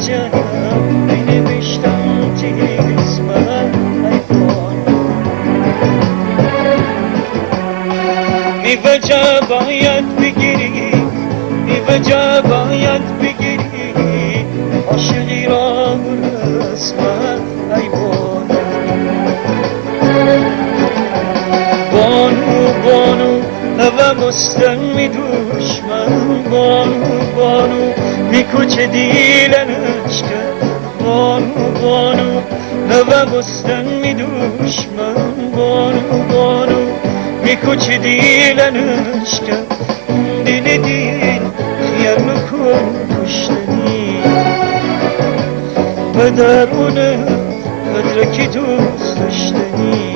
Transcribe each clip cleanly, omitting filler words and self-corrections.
جنم می نوشتم تیز من بی وجه باید بگیری بی وجه باید بگیری عاشقی را رسمت ای بانو بانو هوا مستن می دشمن بانو می کوچه دیلنش کرد بانو هوا مستن می دشمن بانو می کوچه دیلنش کرد دل خیال نکن کشتنی و درونه مدرکی دوست داشتنی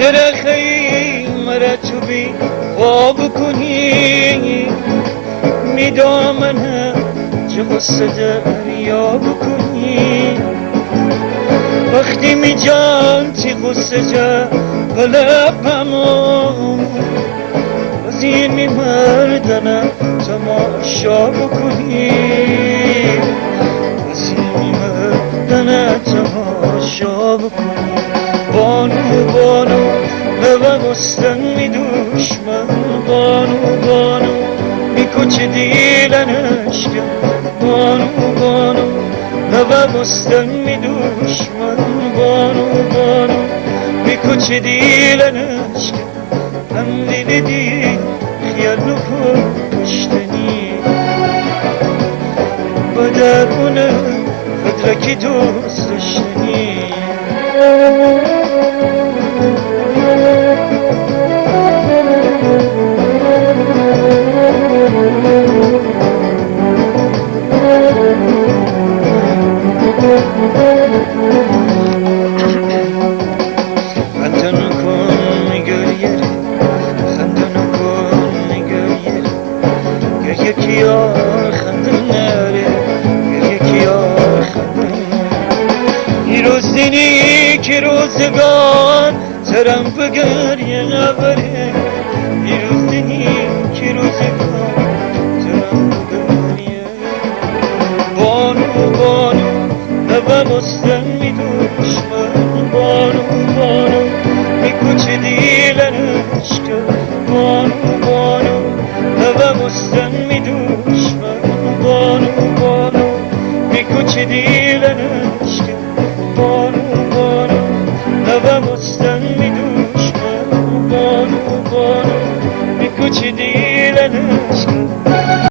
چرا خیلی مرا تو بی خواب کنی میدامنه چه غصه دریا بکنی وقتی می جان چی غصه جا قلبمو از این مردنه تماشا بکنی از این مردنه تماشا بکنی بانو هوا مستن می دشمن بانو می کوچه دیلنش کرد بانو هوا مستن می دشمن بانو می کوچه دیلنش کرد هم دل خیال نکن کشتنی با درونه مدرکی دوست داشتنی که روزگار سرم بگریه نبره